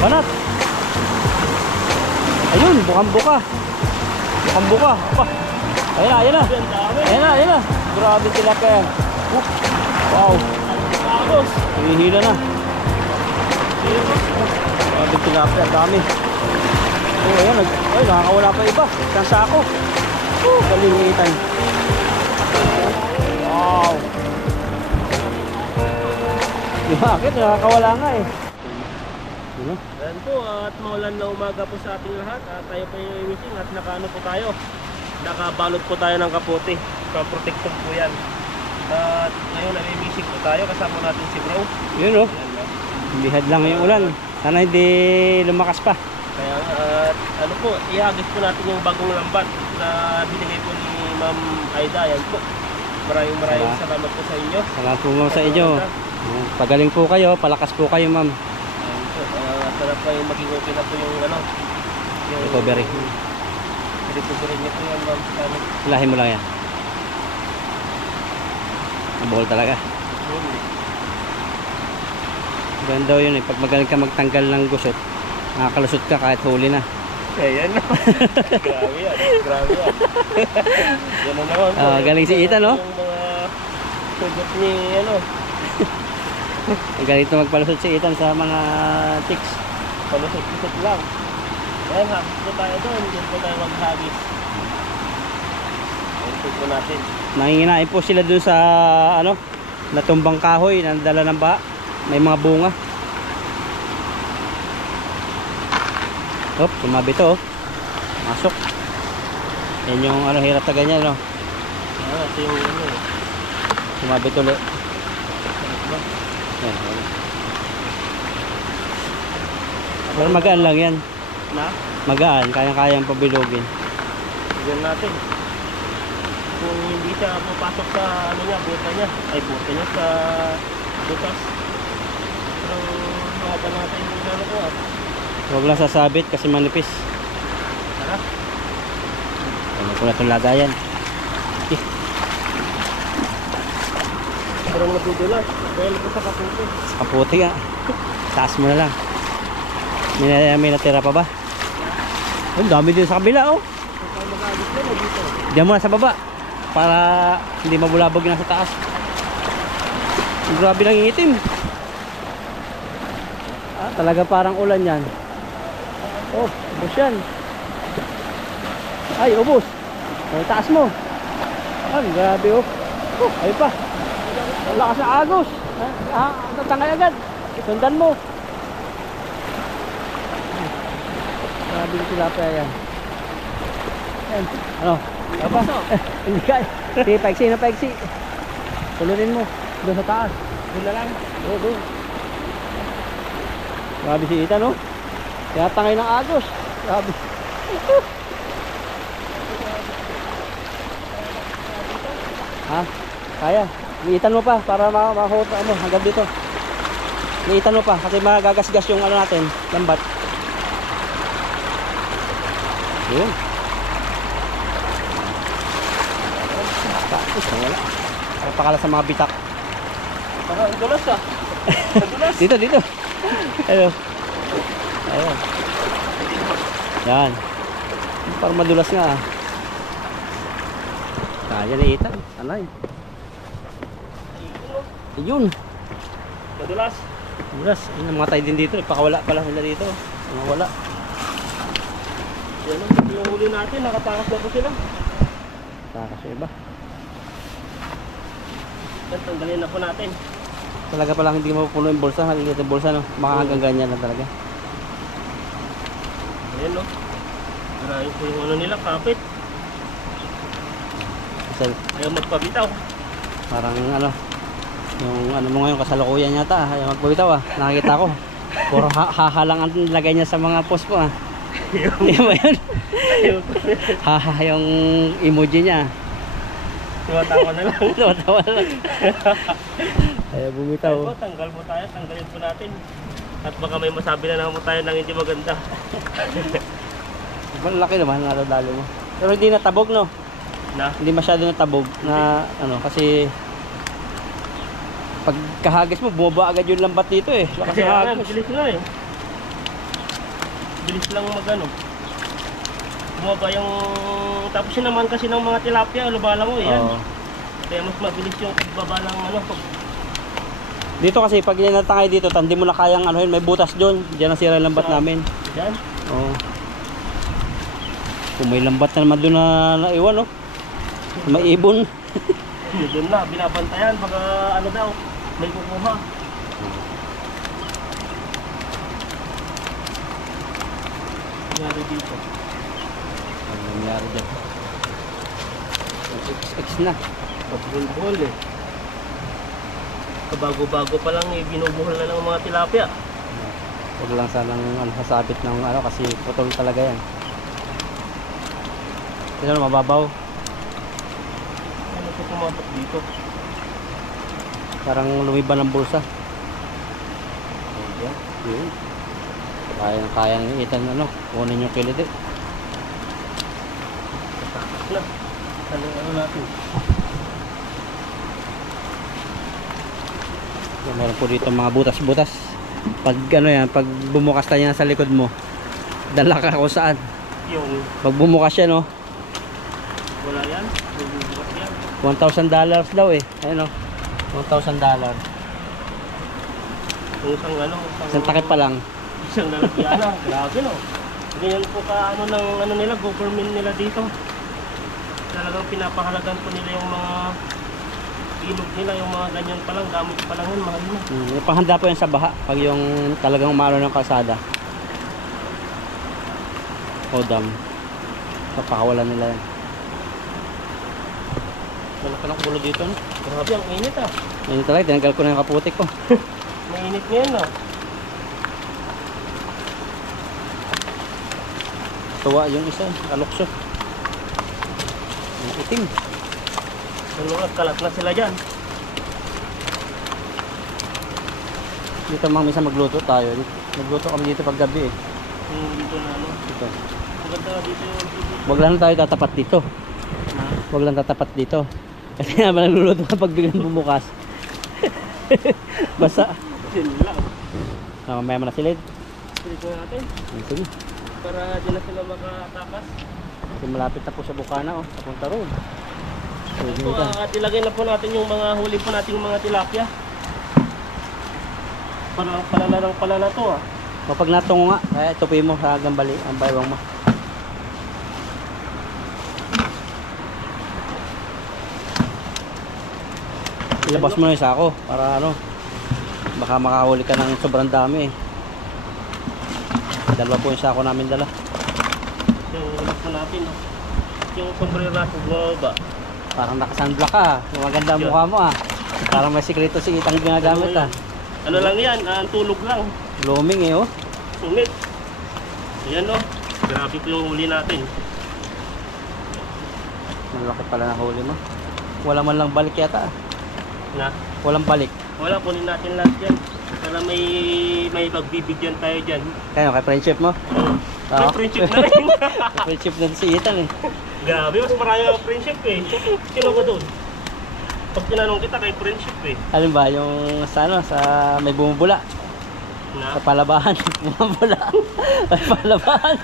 Banat. Ayun, bukang-buka. Bukang-buka. Pa. Ayun na, ayun na. Ayun na, ayun na. Grabe tilapia yan. Wow. Hihila na. Grabe tilapia, dami. Oh, ayun, ay, nakakawala pa iba. Isang sako. Kalinitan. Wow. Bakit? Nakakawala nga eh. Diba? Ayan po, at maulan na umaga po sa ating lahat. At tayo po yung imaging at nakaano po tayo. Nakabalot po tayo ng kapote. Protector po yan. At ngayon nami-missing po tayo. Kasama natin si bro. Yun o. Bihad lang yung ulan. Sana hindi lumakas pa. Kaya at ano po, ihagis po natin yung bagong lambat na binigay po ni Ma'am Aida. Ayan po. Maraming salamat po sa inyo. Salamat po sa inyo. Pagaling po kayo, palakas po kayo ma'am. Ayan po. Sarap pa yung maging okay na po yung ano. Yung recovery. Recovery niyo po yan ma'am. Hilahin mo lang yan. Nabuhol talaga. Ganda yun eh. Pag magaling ka magtanggal ng gusot, nakakalusot ka kahit huli na. Ayan na. Grabe yan. Grabe yan. Yan na naman. Galing si Ethan no? Yung mga sugot ni ano. Galing ito magpalusot si Ethan sa mga chicks. Palusot-lusot lang. Ayan, hagis po tayo doon. Diyan po tayo maghagis. Ayan po natin. Nanginginain po sila dun sa ano, natumbang kahoy na dala ng baha. May mga bunga. Hop, sumabi to. Masok. Yan yung ano, hirap sa ganyan no. Ito yung ano eh. Sumabi tuloy. Yan. Pero magaan lang yan. Na? Magaan, kayang-kayang pabilogin. Tignan natin. Kung hindi siya papasok sa ano niya, buta niya. Ay, buta niya sa butas. Pero mahaba natin yung ano ko ah. Huwag lang sasabit kasi manipis. Tara. Ano ko na itong lagayan. Parang natudulas. Dahil ko sa kaputi. Sa kaputi nga. Taas mo na lang. May natira pa ba? Ang dami din sa kabila oh. Kung mag-agos na dito. Diyan muna sa baba. Para hindi mabulabog na sa taas. Grabe lang yung itim. Talaga parang ulan yan. Oh, ubos yan. Ay, ubos. Ay, taas mo. Grabe oh. Ayun pa. Ang lakas na agos. Tatangay agad. Sundan mo. Grabe yung tilapia yan. Ayan. Ano? Apa? Hindi ka. Sige, paiksi na paiksi. Tulunin mo. Doon sa taas. Doon na lang. Doon. Grabe si Ethan no? Kaya tangay ng agos. Grabe. Ha? Kaya. Iitan mo pa para mahot ano hanggang dito. Iitan mo pa kasi magagasgas yung ano natin, lambat. Yun. Tapos wala. Pakala sa mga bitak. Parang dulas ah. Dulas. Dito. Ayun. Ayun. Yan. Parang madulas nga ah. Kaya ni Ethan. Anay. Ayun. Madulas. Madulas. Ayun, namatay din dito. Pakawala pala sila dito. Wala. Yan yung huli natin. Nakatakas na po sila. Takas yung iba. Yan, tanggalin na po natin. Talaga palang hindi mapupuno yung bulsa. Haliliit yung bulsa no. Baka hanggang ganyan lang talaga. Ayan no. Maraming po yung ano nila, kapit. Kasi Ayaw magpabitaw. parang ano. Yung ano mo ngayon kasalukuyan yata. Ayaw magpabitaw ah. Nakakita ko. Puro hahalang ang lagay niya sa mga post po ah. Hindi ba yun? Haha yung emoji niya. Tumatawa na lang. Tumatawa na lang. Ayaw bumitaw. Ayun po, tanggal po tayo. Tanggalin po natin. At baka may masabi na naman tayo ng hindi maganda. Malaki naman nalalo mo. Pero hindi natabog no? Na? Hindi masyado natabog na ano kasi pag kahagis mo bumaba agad yung lambat dito eh. Lakas Kasi ng nga, agos. mabilis na eh. mabilis lang magano. Bumaba yung, tapos yun naman kasi ng mga tilapia, lubala mo, yan. Oo. Kaya mas mabilis yung pagbaba ng ano, Dito kasi pag inatangay dito, hindi mo na kayang ano yun, may butas doon. Diyan nasira yung lambat namin. Yan. Oo. Kung may lambat na naman doon na naiwan, oh. May ibon. Doon na, binabantayan, baka ano daw, may kukuha. Nangyari dito. Ano nangyari dyan? X na. Pagbuhol eh. Kabago-bago pa lang eh, binubuhol na ng mga tilapia. Huwag lang sanang ano, sasabit ng ano kasi putol talaga yan. Ito na mababaw. Ano po pumatok dito? Parang lumiban ng bulsa. Ayan. Yun. Kaya ng itan ano, kunin yung kilid eh. Takas na. Ano natin? So, meron po dito mga butas-butas. Pag ano yan, pag bumukas na yan sa likod mo, dala ka kung saan. Yung Pag bumukas yan, oh, wala yan? Bubukas yan? $1,000 daw eh. Ayun oh, $1,000. Kung isang ano, Isang takip pa lang. isang lalagyan na. Grabe no. Ganyan po ka ano ng ano nila, government nila dito. Talagang pinapahalagan po nila yung mga ilog nila, yung mga ganyan pa lang, gamit pa lang yun, mahal na. Yung panghanda po yan sa baha. Pag yung talagang umano ng kalsada. O dam. Papakawalan nila yan. Wala ka ng ulo dito, no? Grabe, ang init ah. Yun talaga, tinanggal ko na yung kaputik ko. Mainit ngayon ah. Tuwa yung isa, kalukso. Yung itim. Ano nga, kalat na sila dyan. Dito mga minsan magluto tayo. Magluto kami dito pag gabi eh. Yung dito na ano. Dito. Maganda nga dito yung dito. Wag lang tayo tatapat dito. Na? Wag lang tatapat dito. Kasi naman nagluluto kapag biglang bumukas. Basa. Yun lang. Mamaya mo na silid. Dito natin. Sige. Para di na sila makatakas. Kasi malapit na po sa Bukana oh. Papunta roon. Ito, at ilagay na po natin yung mga huli po nating mga tilapia. Para palalarang pala na to ah. Kapag natungo nga, kaya tupuin mo sa gambali ang baywang mo. Ilabas mo na yung sako para ano, baka makahuli ka ng sobrang dami eh. Dalawa po yung sako namin dala. Yung ulit po natin no. Yung sombrero po bumaba. Parang naka-sunblock ka, maganda ang mukha mo ah. Parang may sikreto si Itang ginagamit ah. Ano lang yan, ang tulog lang. Blooming eh oh. Sumit. Ayan no. Grabe po yung huli natin. Malaki pala na huli mo. Wala man lang balik yata ah. Na? Walang balik. Wala, kunin natin lahat yan. Para may pagbibigyan tayo dyan. Kaya kay friendship mo? May Oo. friendship na rin. Friendship na si Ethan eh. Grabe, mas marami ang friendship eh. Sino ba doon? Pag tinanong kita kay friendship eh. Alin ba yung sa ano, sa may bumubula? Na? Sa palabahan, bumubula. May palabahan.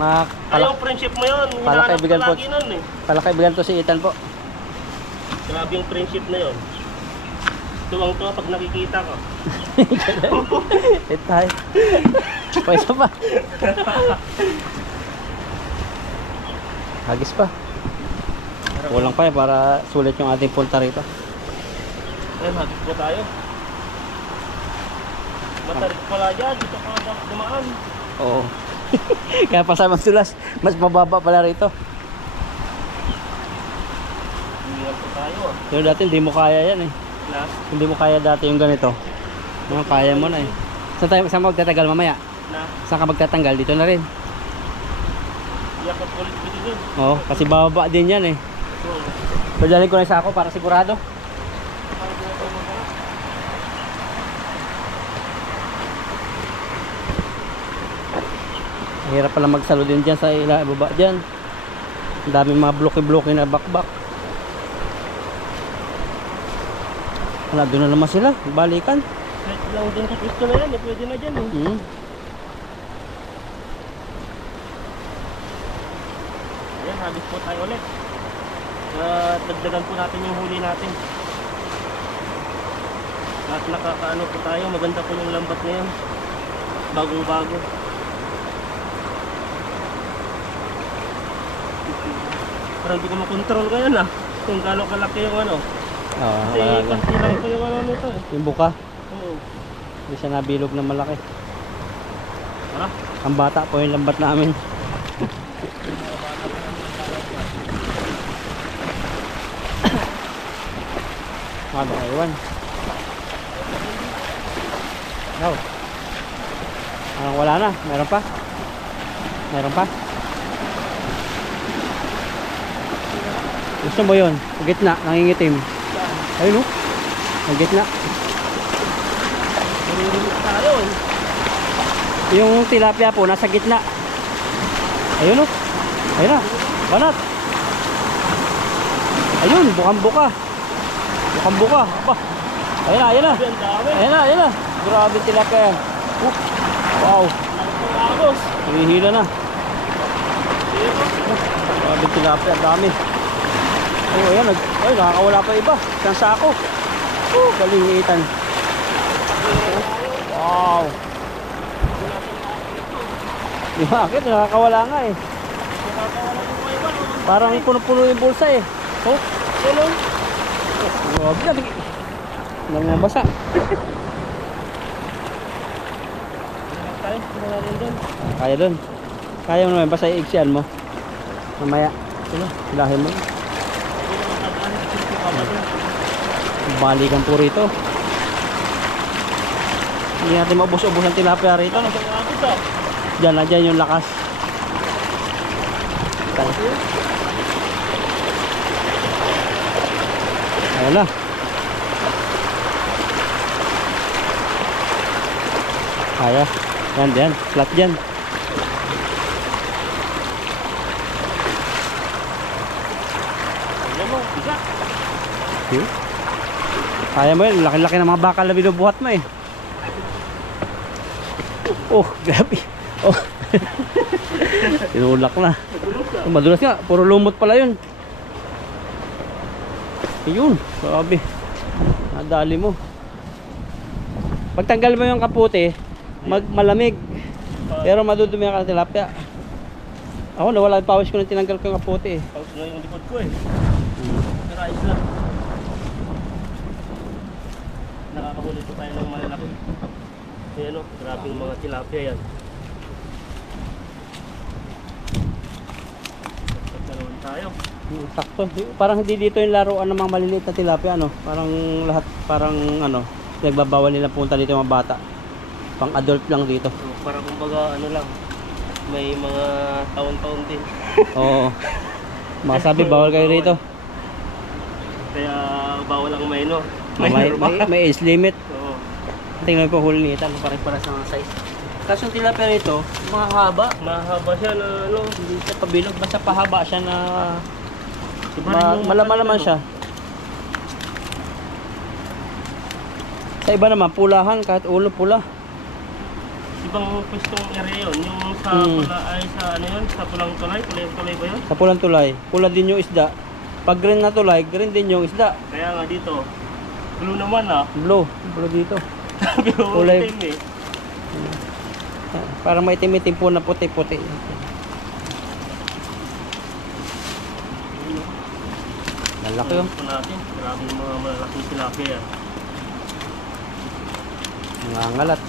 Ay, yung friendship mo yun. Hinahanap ko kaibigan po. lagi nun eh. Palakaibigan to si Ethan po. Grabe yung friendship na yun. Tuwang-tuwa pag nakikita ko. Ethan. Pwesa pa. Hagis pa. Kulang pa eh para sulit yung ating punta rito. Ayun, hagis po tayo. Matarik pala dyan. Dito ka dumaan. Oo. Kaya pasamang tulas, mas mababa pala rito. Ingat po tayo ah. Pero dati hindi mo kaya yan eh. Na? Hindi mo kaya dati yung ganito. Ngayon kaya mo na eh. Saan magtatagal mamaya? Na? Saan ka magtatanggal? Dito na rin. Yakot ulit ko dito. Oo, kasi bababa din yan eh. So, Padalhin ko na sa ako para sigurado. Hirap pala magsalo din dyan sa baba dyan. Ang daming mga bloke-bloke na bakbak. Wala, doon na naman sila. Balikan. Kahit lang din sa pwesto na yan, pwede na dyan eh. Hmm. Ayan, habis po tayo ulit. At dagdagan po natin yung huli natin. At nakakaano po tayo, maganda po yung lambat ngayon. Bagong bago. Parang hindi ko makontrol ngayon ah. Kung gano'ng kalaki yung ano. Oo, Kasi wala na. kasi lang po yung ano nito eh. Yung buka, Oo. hindi siya nabilog na malaki. Tara. Ang bata po yung lambat namin. Ano, aywan. No. Anong wala na? Meron pa? Meron pa? Gusto mo yun? Sa gitna, nangingitim. Ayun o. Sa gitna. Narinig tayo eh. Yung tilapia po, nasa gitna. Ayun o. Ayun na. Banat. Ayun, bukang-buka. Bukang-buka. Aba. Ayun na, ayun na. Ang dami. Ayun na, ayun na. Grabe tilapia yan. Wow. Ang agos. Hihila na. Dito. Grabe tilapia, dami. Oh, ayan. Ay, nakakawala pa iba. Isang sako. Oh, kalinitan. Wow. Yung akit, nakakawala nga eh. Nakakawala yung mga iba. Parang puno-puno yung bulsa eh. Oh, Ano? grabe na. Namabasa. Tayo, tingnan natin doon. Kaya dun. Kaya mo naman, basta i-iksian mo. Mamaya. Sino? Hilahin mo. Hindi naman tadaan sa sisi pa ba doon? Balikan po rito. Hindi natin maubos-ubos ang tilapia rito. Ang agos ah. Diyan na, dyan yung lakas. Ayun na. Kaya. Yan, dyan. Flat dyan. Ayan mo, bigat. Hmm? Kaya mo yun. Laki-laki ng mga bakal na binubuhat mo eh. Oh, grabe. Oh. Tinulak na. Oh, madulas nga. Puro lumot pala yun. Ayun. Grabe. Nadali mo. Pagtanggal mo yung kaputi, malamig. Pero madudumi ang tilapia. Ako nawala yung pawis ko nung tinanggal ko yung kaputi eh. Pag na yung likod ko eh. Pero ayos lang. Nakakahuli po tayo ng malalaki. Kaya ano, grabing mga tilapia yan. At na naman tayo. Sakto. Parang hindi dito yung laruan ng mga maliliit na tilapia, ano? Parang lahat, parang ano, nagbabawal nila punta dito yung mga bata. Pang adult lang dito. So, para kumbaga ano lang, may mga taon-taon din. Oo. Masabi bawal kayo rito. Kaya bawal ang may no. May age limit. Oo. Tingnan ko huli nito, pare-para sa mga size. Kaso yung tilapia rito, mga haba. Mahaba siya na ano. Hindi siya pabilog, basta pahaba siya na Iba rin yung malaman ano. siya. Sa iba naman, pulahan, kahit ulo pula. Ibang pwestong area yun. Yung sa pula ay sa ano yun, sa pulang tulay. Tulay ba yun? Sa pulang tulay, pula din yung isda. Pag green na tulay, green din yung isda. Kaya nga dito, blue naman ah. Blue dito. Blue Kulay. itim eh. Parang may itim-itim po na puti-puti. Malaki yun. Po natin, grabe yung mga malalaking tilapia yan. Nangangalat.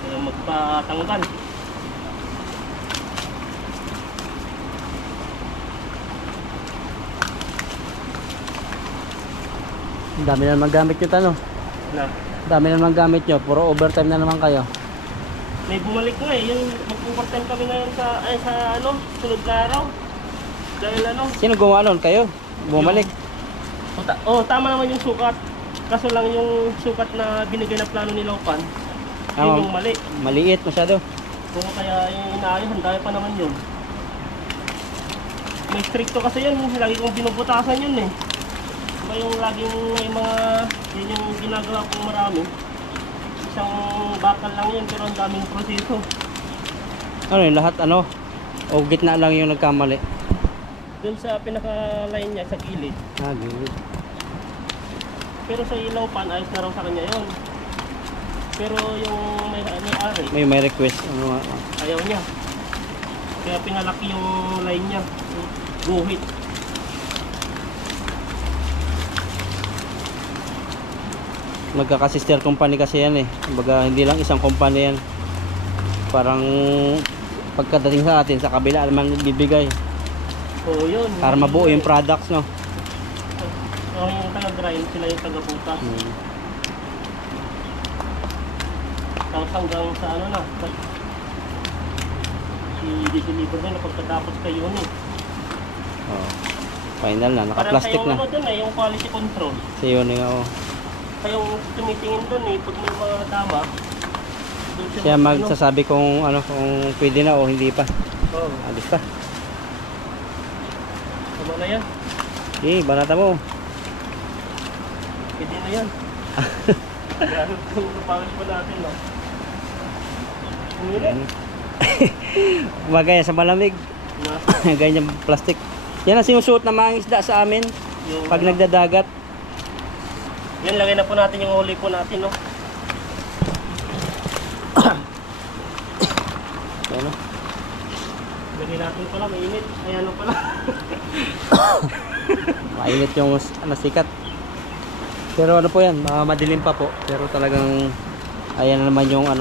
Kaya magpatanggal. Ang dami na naman gamit nyo tano. Na. Ang dami na naman gamit nyo. Puro overtime na naman kayo. May bumalik nga eh. Yung mag-overtime kami ngayon sa, ay, sa ano, sunod na araw. Dahil ano. Sino gumawa nun? Kayo? Bumalik. Tama naman yung sukat. Kaso lang yung sukat na binigay na plano ni Laupan, yun yung mali. Maliit masyado. Kung kaya yung inaayos, ang dami pa naman yun. May stricto kasi yun. Lagi kong binubutasan yun eh. Diba yung laging may mga, yun yung ginagawa kong marami. isang bakal lang yan, pero ang daming proseso. Ano yun, lahat ano? O gitna lang yung nagkamali? Doon sa pinaka-line niya, sa gilid. Ah, gilid. Pero sa ilaw pan, ayos na raw sa kanya yun. Pero yung may-ari, May request. Ano, ayaw niya. Kaya pinalaki yung line niya. Guhit. magkaka-sister company kasi yan eh. Kumbaga hindi lang isang company yan. Parang pagkadating sa atin, sa kabila naman bibigay. Oo, yun. Para mabuo yung products, no? So, yung taga-grind, sila yung taga-putas. Tapos hanggang sa ano na, i-deliver na pagkatapos kayo yun eh. Oh. Final na, Parang naka-plastic kayong na. ano dun eh, yung quality control. So yun eh, oh. Kayong tumitingin dun eh, pag may mga tama, dun Siya magsasabi kung ano, kung pwede na o hindi pa. Oo. Alis pa. Tama na yan. Banata mo. Pwede na yan. Grabe kung napawis pa natin, no? Umilit. Bagay sa malamig. Ganyan plastic. Yan ang sinusuot ng mga isda sa amin pag nagdadagat. Yan, lagay na po natin yung huli po natin, no? Yan, no? Lagay natin pala, mainit. Ayan na pala. Mainit yung ano, sikat. Pero ano po yan, madilim pa po. Pero talagang ayan na naman yung ano,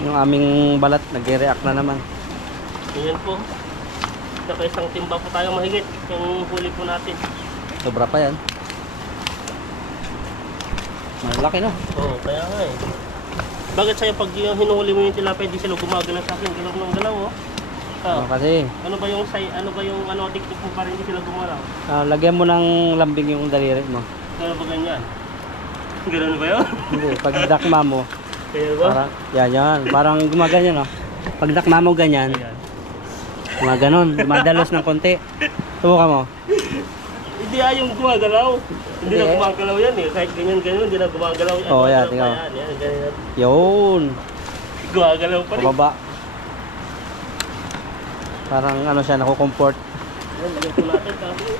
yung aming balat nagre-react na naman. Ayan po. Saka isang timba po tayo mahigit. Yung huli po natin. Sobra pa yan. Malaki no? Oo, kaya nga eh. Bakit sa'yo pag yung hinuhuli mo yung tilapia, di sila gumagalaw sa akin? Galaw ng galaw, oh. Kasi Ano ba yung technique mo para hindi sila gumalaw? lagyan mo ng lambing yung daliri mo. Ano ba ganyan? Ganun ba yun? Hindi, pag dakma mo, Kaya ba? parang, yan, parang gumaganyan no? Pag dakma mo ganyan, Ayan. mga ganon, dumadalos ng konti. Subukan mo. Hindi yung gumagalaw. Hindi na Hindi. gumagalaw yan eh. Kahit ganyan-ganyan, hindi na gumagalaw. Oo, yan, Gumagalaw tingnan mo. pa yan, ganyan. Yun. Gumagalaw pa rin. Pababa. Parang ano siya, nakukomfort. Ayan, lagyan po natin. Tapos,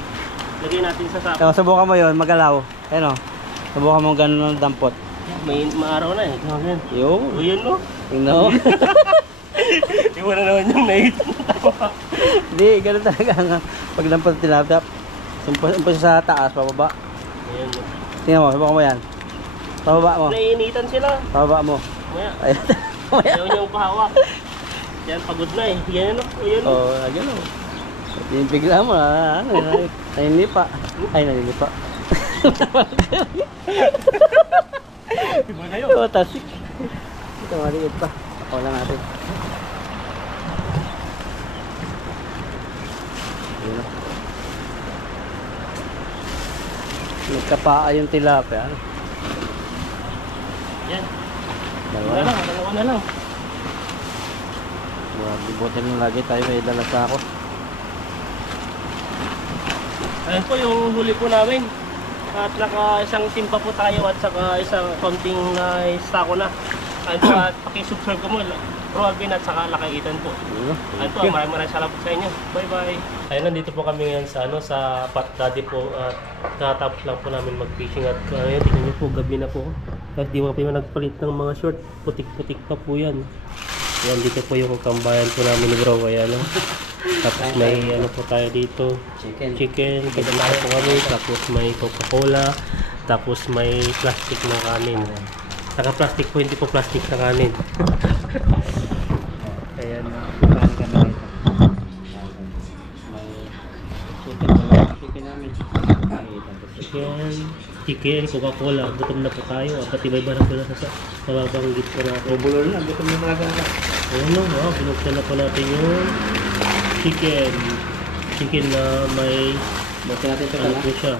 lagyan natin sa sako. So, subukan mo yun, magalaw. Ayun o. Subukan mo ganun ng dampot. May maaraw na eh. Ganyan. Yun. O yun no? Tingnan mo. Iwan na naman yung nait. Hindi, ganun talaga. Pag dampot tinatap. Umpisa sa taas, pababa. Ayan no. Tingnan mo, subukan mo yan. Pababa mo. Naiinitan sila. Pababa mo. Maya. Ayun. Ayaw niyang pahawak. Yan, pagod na eh. Yan no. Ayan no. Oo, ganun. Yung bigla mo, naninipa. Ay, naninipa. Iba na yun. Ito, tasik. Ito, maliit pa. Ako lang natin. Yun. Nagkapaa yung tilapia. Yan. Dalawa na. Dalawa na lang. Buti nung lagi tayo may dala sa ako. Ayan po yung huli po namin. At naka isang timpa po tayo at saka isang konting stako na. Ayan po at pakisubscribe ko mo. Robin at saka Lakay Ethan po. Ayan po, maraming salamat sa inyo. Bye bye. Ayun, nandito po kami ngayon sa sa Pat Daddy po. At nakatapos lang po namin mag-fishing at ayun, tingnan niyo po, gabi na po. At di mo pa nagpalit ng mga short. Putik-putik pa po yan. Yan, dito po yung kambayan po namin ni bro. Ayan, no? Tapos may ano po tayo dito. Chicken. Kailangan po kami. Tapos may Coca-Cola. Tapos may plastic na kanin. Naka-plastic po, hindi po plastic na kanin. Ayan. Chicken, Coca-Cola. Gutom na po tayo. At iba-iba na po na sa mababanggit po natin. Bubulol na, gutom na talaga. Ayan no, binuksan na po natin yung chicken. Chicken na may Buti natin ito ano po na. siya,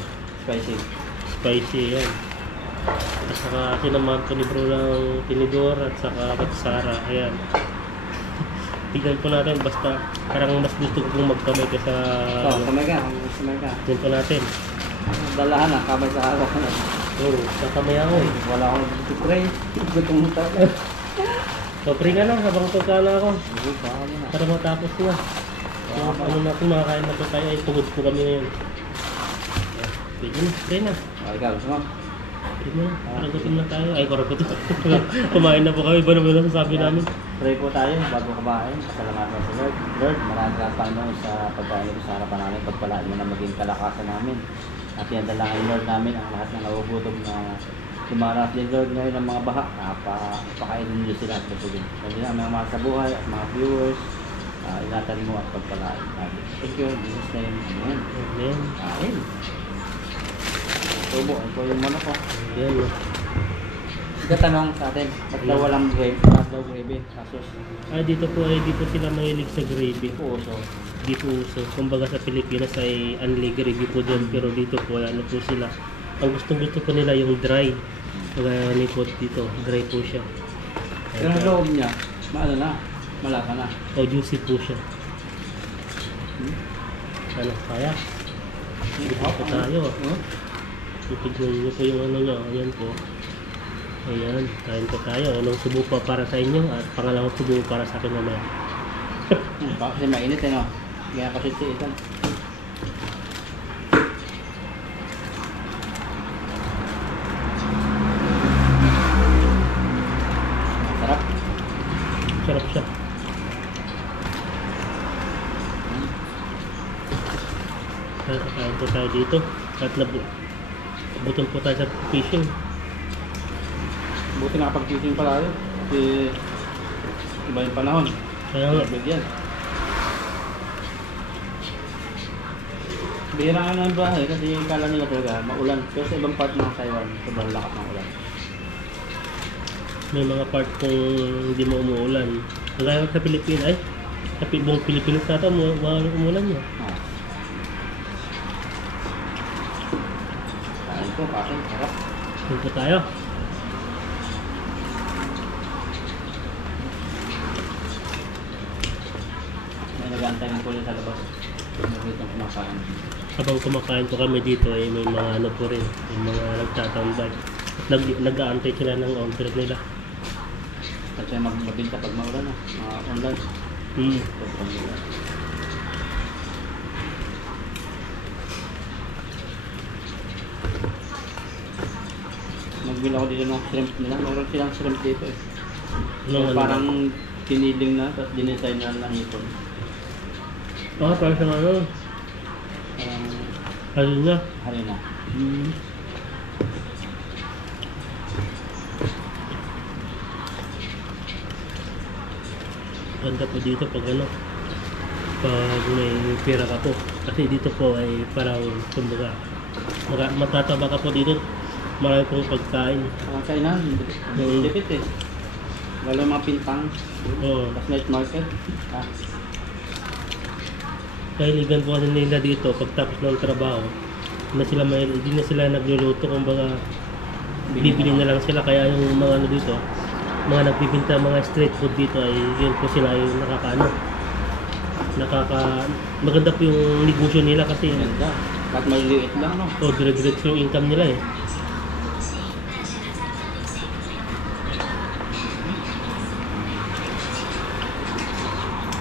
Spicy. spicy yan. At saka sinamahan ko ni bro ng tinidor at saka katsara. Ayan. Tignan po natin, basta parang mas gusto ko pong magkamay ka sa Kamay ka. Kamay ka. tignan po natin. Dalahan na, kamay sa ako. Oo, tatamay ako eh. Wala akong nag-pray. Gutom mo tayo. So, pre ka lang habang tugkala ako. Sige, baka mo na. Para matapos na. Yung ano natin, makakain na po tayo. Ay, tugod po kami ngayon. Pwede na, pre na. Okay ka, gusto mo? Pwede na, parang gutom na tayo. Ay, parang gutom. Kumain na po kami. Iba naman ang sabi namin. Pray po tayo bago kumain. Salamatan sa Lord. Lord, maraming Panginoon sa pagkain ko sa harapan namin. Pagpalaan mo na maging kalakasan namin. At yan dalangin Lord namin ang lahat ng nagugutom na sumarap din Lord ngayon ng mga baha. Pakainin niyo sila at busugin. Kasi na mga mahal sa buhay at mga viewers. Ingatan mo at pagpalaan namin. Thank you. In Jesus' name. Amen. Amen. Kain. Tubo. Ito yung manok ko. Yan. Tanong sa atin, ba't daw walang gravy? Ba't daw gravy? Kasos, Ah, dito po ay di po sila mahilig sa gravy. puso. Di po uso. Kumbaga sa Pilipinas ay unli gravy po doon. Pero dito po, ano po sila. Ang gustong-gusto po nila yung dry. Kaya ni po dito, dry po siya. Pero ang loob niya, maano na, malaka na. O juicy po siya. Ano, kaya? Dito po tayo. Ipignan niyo po yung ano nyo. Ayan po. Ayan, kain po tayo. Unang subo pa para sa inyo at pangalawang subo para sa akin naman. Baka kasi mainit eh no? Kaya kasi ito. Sarap. Sarap siya. Kakain po tayo dito. At nabutan po tayo sa fishing. Buti nakapag-fishing pala tayo. Kasi iba yung panahon. Kaya nga, Bigyan. Bihira nga ng bahay kasi kala nila talaga maulan. Pero sa ibang part ng Taiwan, sobrang lakas ng ulan. may mga part kung hindi mo umuulan. Kagaya sa Pilipinas, ay, sa buong Pilipinas na ito, umulan niya. Kain ko, kain. Sarap. Dito tayo. May nag-aantay ng pulis sa labas. Nakita ko kumakain. Habang kumakain po kami dito ay may mga ano po rin, may mga nagtatambay. Nag-aantay sila ng order nila. Kasi magbabinta pag maulan na. Online. Sobrang ulan. Nagbila ko dito ng shrimp nila. Mayroon silang shrimp dito eh. Ano, Parang tiniling na, tapos dinesign na ng hipon. Para sa ano, ano na. Harina. Ganda po dito pag ano, pag may pera ka po. Kasi dito po ay parang, kumbaga, matataba ka po dito. Marami pong pagkain. Kainan, dikit eh. Lalo yung mga pintang. Oo. Tapos night market. Kahiligan po kasi nila dito pagtapos ng trabaho. Hindi na sila nagluluto, kumbaga bibili na lang sila. Kaya yung mga ano dito, mga nagbibinta, mga street food dito ay yun po sila yung maganda po yung negosyo nila kasi Ganda. Kahit maliliit lang, no? dire-diretso yung income nila eh.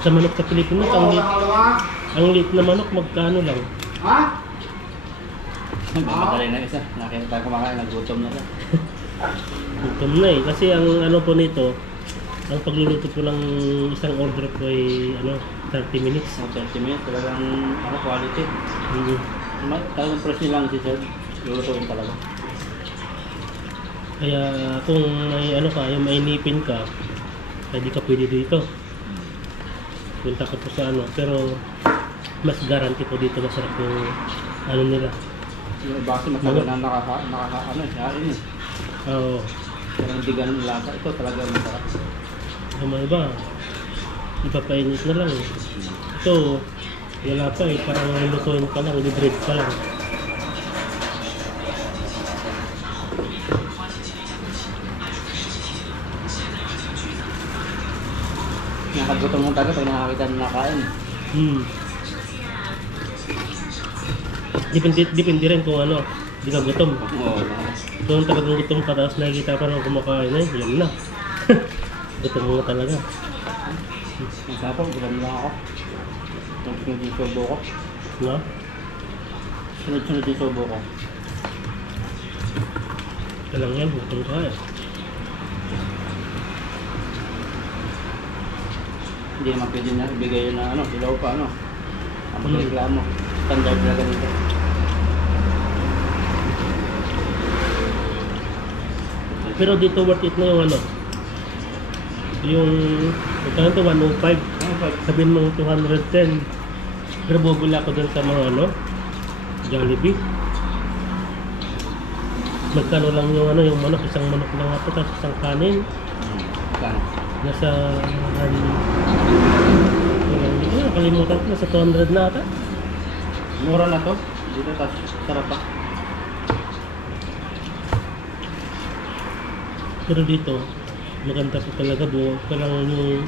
Sa manok sa Pilipinas, ang liit na manok magkano lang? Madali na isa. Nakita tayo kumakain, nagutom na siya. Gutom na eh. Kasi ang ano po nito, ang pagluluto po ng isang order po ay 30 minutes. 30 minutes, talagang quality. Talagang fresh nilang si sir. Lulutuin talaga. Kaya kung may yung mainipin ka, hindi ka pwede dito. Punta ka po sa pero mas guarantee po dito masarap yung nila. Yung iba kasi matagal na hain eh. Oo. Pero hindi ganun lasa. Ito talaga masarap. Yung mga iba, ipapainit na lang eh. Ito, wala pa eh. Parang lutuin pa lang, di-bread pa lang. Nakagutom mo talaga pag nakakita na nakain. Depende rin kung Hindi ka gutom. Oo. Kung talagang gutom ka, tapos nakikita ka ng kumakain na, yan na. Gutom mo talaga. Ang sapang, gutom lang ako. Sunod-sunod yung subo ko. No? Sunod-sunod yung subo ko. Talang yan, gutom ka eh. Hindi naman pwede na ibigay yun na ano, ilaw pa ano. Ang magreklamo. Standard na ganito. Pero dito worth it na yung ano. Yung, magkano to, 105. Sabihin mo 210. Pero bubula ko dun sa mga ano, Jollibee. Magkano lang yung ano, yung manok, isang manok lang ako, tapos isang kanin. Kano? Nasa, hindi ko na, kalimutan ko, nasa 200 na ata. Mura na to. Dito tapos sarap pa. Pero dito, maganda po talaga buo. Parang yung,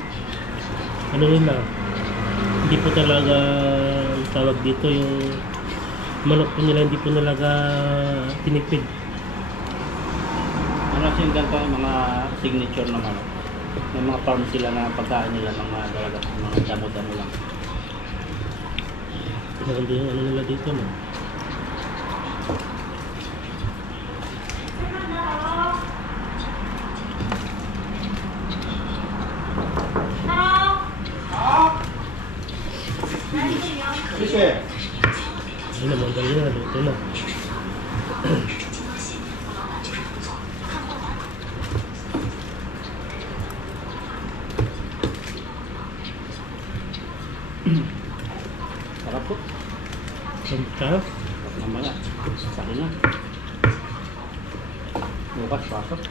ano nila, hindi po talaga ang tawag dito yung manok po nila, hindi po talaga tinipid. Ano kasi yung ganito yung mga signature naman. May mga farm sila na pagkain nila mga talaga mga damo-damo lang. Maganda yung ano nila dito, no? Ayun naman, dali na, luto na. Sarap po. Sarap. Sarap naman na. Sali na. Bukas, pasok.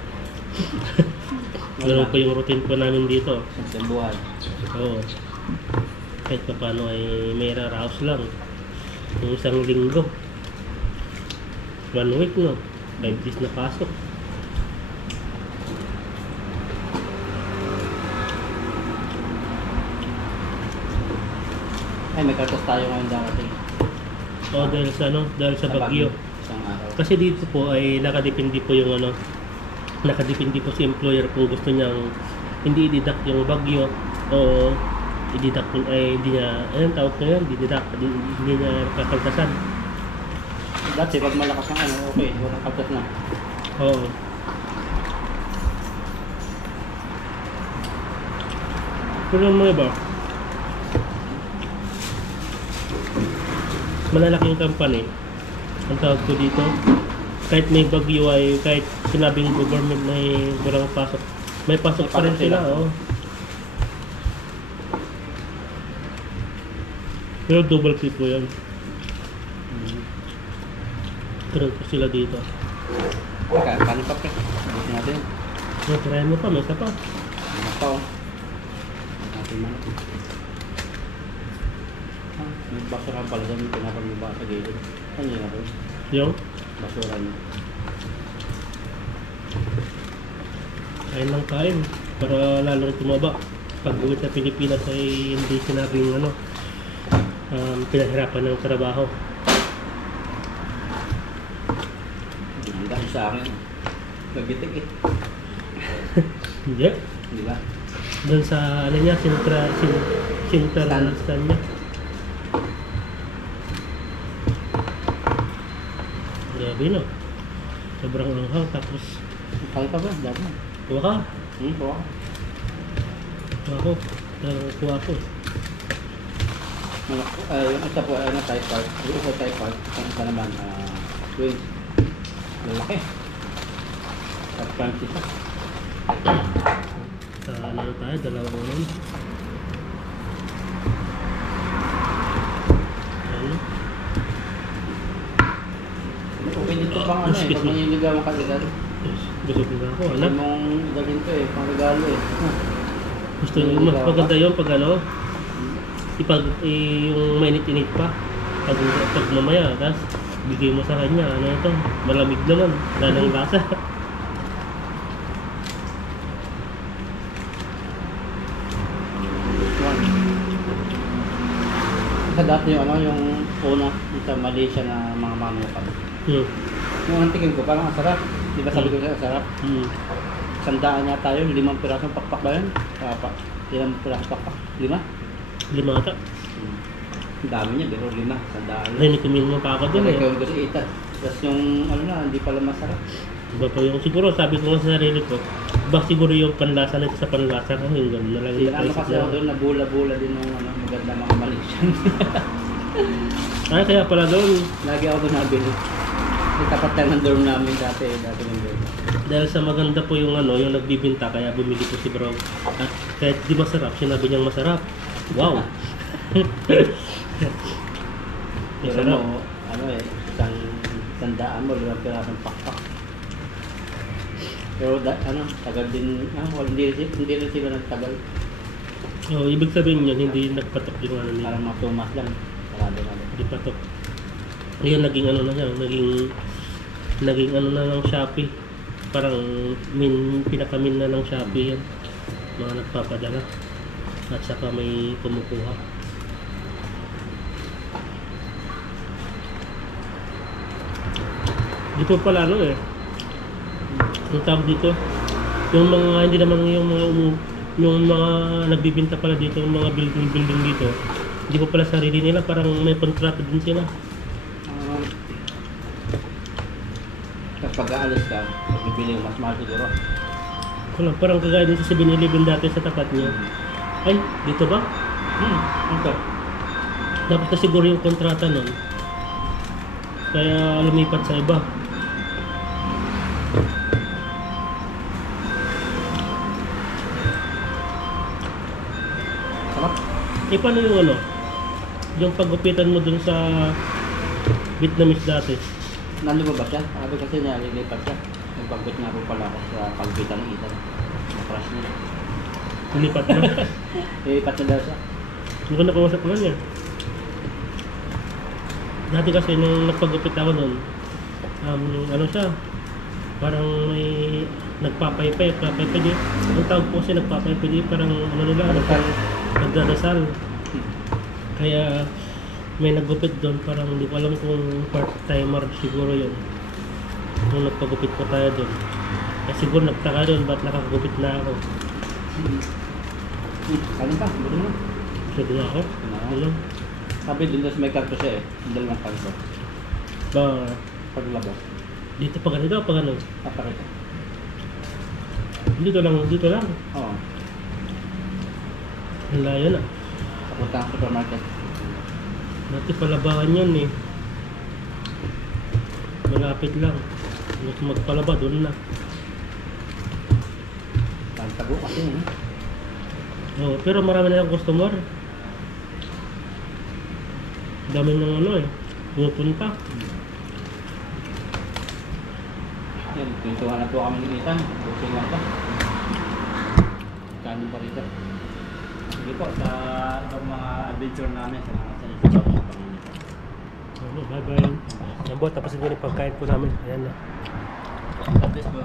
Ganun po yung routine po namin dito. Buhay. Oo. Kahit pa paano ay may raraos lang. Yung isang linggo. 1 week, no? 5 days na pasok. Ay, may kartos tayo ngayon darating. O dahil sa ano, dahil sa bagyo. Isang araw. Kasi dito po ay nakadepende po yung ano, nakadepende po si employer kung gusto niyang hindi i-deduct yung bagyo o i-deduct ay hindi niya, ayun tawag ko yan, i-deduct, hindi niya kakaltasan. Dati, pag malakas ng ano, okay, walang kartos na. Oo. Pero mga iba, malalaking company, ang tawag ko dito, kahit may bagyo ay, kahit sinabing government may walang pasok, may pasok May pa rin pasok sila, sila. oh. Pero double pay po yan. Pero po sila dito. Kaya, kanin pa pre. Buti natin. Try mo pa, may isa pa. Ano pa oh. Natin man ito. May basura pala dyan, may pinapagluba sa gilid. Ano yun ako? Yung, Basura niya. kain lang kain. Para lalong tumaba. Pag uwi sa Pilipinas ay hindi sinabing ano, pinahirapan ng trabaho. Hindi ka sa akin. Nagitik eh. Hindi. Di ba? Doon sa ano niya, stand niya. Grabe no. Sobrang anghang tapos Kaya ka ba? Dami. kuha ka. Kuha. Kuha ko. Kuha ko. Yung isa po, ano, type part. Yung isa type part. Yung isa naman, wing. Lalaki. At Francis pa. Sa ano tayo, dalawang ano. Ano? Okay dito pang ano eh, Excuse pag me. maniligawan ka agad. Busog na ako, Huwag anak. mong dalhin to eh, pang regalo eh. Gusto nyo, mas maganda yun pag ano, yung mainit-init pa. Pag mamaya, tapos bigay mo sa kanya, ano ito, malamig naman, wala nang lasa. Sa dati yung ano, yung una sa Malaysia na mga manukan. Hmm. Yung antikin ko, parang masarap. Di ba sabi ko sa'yo, masarap? Hmm. Sandaan niya tayo, 5 pirasong pakpak ba yun? 5 pirasong pakpak? 5? 5 ata. Ang dami niya, pero 5. Sandaan niya. Ay, nikumin mo pa ako dun eh. Ikaw ko si Ethan. Tapos yung ano na, hindi pala masarap. Iba pa yung, siguro sabi ko nga sa sarili ko, ba siguro yung panlasa nito sa panlasa ko, yung gano'n na lang yung Ano naisip kasi ako na. doon, nabula-bula din ng ano, maganda mga Malaysian. Ay, kaya pala doon, Lagi ako doon nabili. May tapat lang ng dorm namin dati ng dorm. dahil sa maganda po yung ano, yung nagbibinta, kaya bumili po si bro. At kahit di masarap, sinabi niyang masarap. Wow! Pero Masarap. mo, ano isang sandaan mo, 5 pirasong pakpak. Pero tagal din, hindi rin sila nagtagal. So, ibig sabihin yun, hindi nagpatok yung ano nila. Parang matumas lang. Sarado na lang. Hindi patok. Ngayon, naging ano na siya, naging ano na ng Shopee. Parang pinakamin na ng Shopee yan. Mga nagpapadala. At saka may kumukuha. Dito pala ano eh. Ang tawag dito, yung mga hindi naman yung mga nagbibinta pala dito, yung mga building dito, hindi ko pala sarili nila, parang may kontrata din sila. Kapag aalis ka, magbibili mas mahal siguro. Wala, parang kagaya din sa 7-Eleven dati sa tapat niya. Ay, dito ba? Ito. Dapat na siguro yung kontrata nun. Kaya lumipat sa iba. Sarap. Eh, paano yung ano? Yung paggupitan mo dun sa Vietnamese dati. Nandun ba siya? Sabi kasi niya, lilipat siya. Nagpagpit nga po pala ako sa pagpitan ng Ethan. Na-crush niya. Lumipat na. Lilipat na daw siya. Hindi ko nakausap ko niya. Dati kasi nung nagpagupit ako nun, ano siya, parang may nagpapaypay di. Ang tawag po kasi nagpapaypay di, parang ano nila, nagdadasal. Kaya may naggupit doon, parang hindi ko alam kung part-timer siguro yun. Nung nagpagupit ko tayo doon. Kaya siguro nagtaka doon, ba't nakagupit na ako? Ano pa? Buto mo. Pwede na ako? Ano? Sabi dun sa may karto siya eh. Yung dalawang karto. Ba, Paglabas. dito pa ganito, pa ganun. Aparito. Dito lang. Oo. Ang layo na. Papunta ang supermarket. Dati palabahan yan eh. Malapit lang. Gusto magpalaba, doon na. Tago kasi eh. Oh, pero marami na yung customer. Dami ng ano eh. Pumupunta. Yan, pintuhan na po kami ng Ethan. Busing lang pa. Kanin pa rito. Sige po, sa itong mga adventure namin sa mga sa Panginoon. Bye-bye. Yan po, tapos hindi yung pagkain po namin. Ayan na. God bless po.